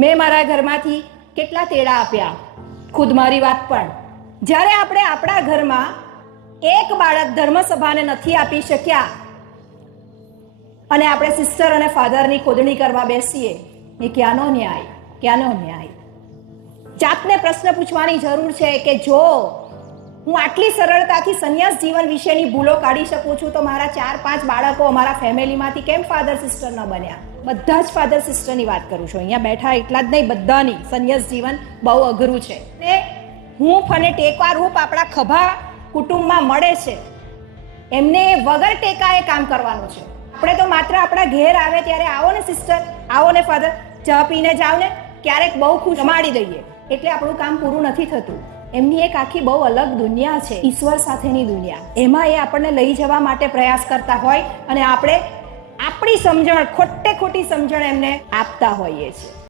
મેં મારા ઘરમાંથી કેટલા તેડા આપ્યા, ખુદ મારી વાત પણ. જ્યારે આપણે આપણા ઘરમાં એક બાળક ધર્મસભાને નથી આપી શક્યા અને આપણે સિસ્ટર અને ફાધરની ખોદણી કરવા બેસીએ, એ ક્યાંનો ન્યાય, ક્યાંનો ન્યાય? જાતને પ્રશ્ન પૂછવાની જરૂર છે કે જો હું આટલી સરળતાથી સંન્યાસ જીવન વિશેની ભૂલો કાઢી શકું છું તો મારા 4-5 બાળકો અમારા ફેમિલીમાંથી કેમ ફાધર સિસ્ટર ન બન્યા? બધા જ ફાધર સિસ્ટરની વાત કરું છું, અહીંયા બેઠા એટલા જ નહીં, બધાની. સંન્યાસ જીવન બહુ અઘરું છે ને હૂંફ અને ટેકા રૂપ આપણા ખભા કુટુંબમાં મળે છે, એમને વગર ટેકાએ કામ કરવાનું છે. આપણે તો માત્ર આપણા ઘેર આવે ત્યારે આવો ને સિસ્ટર, આવો ને ફાધર, ચા પીને જાઓ ને, ક્યારેક બહુ ખુશ જમાડી દઈએ એટલે આપણું કામ પૂરું નથી થતું. એમની એક આખી બહુ અલગ દુનિયા છે, ઈશ્વર સાથેની દુનિયા. એમાં એ આપણને લઈ જવા માટે પ્રયાસ કરતા હોય અને આપણે આપણી સમજણ, ખોટી સમજણ એમને આપતા હોઈએ છીએ.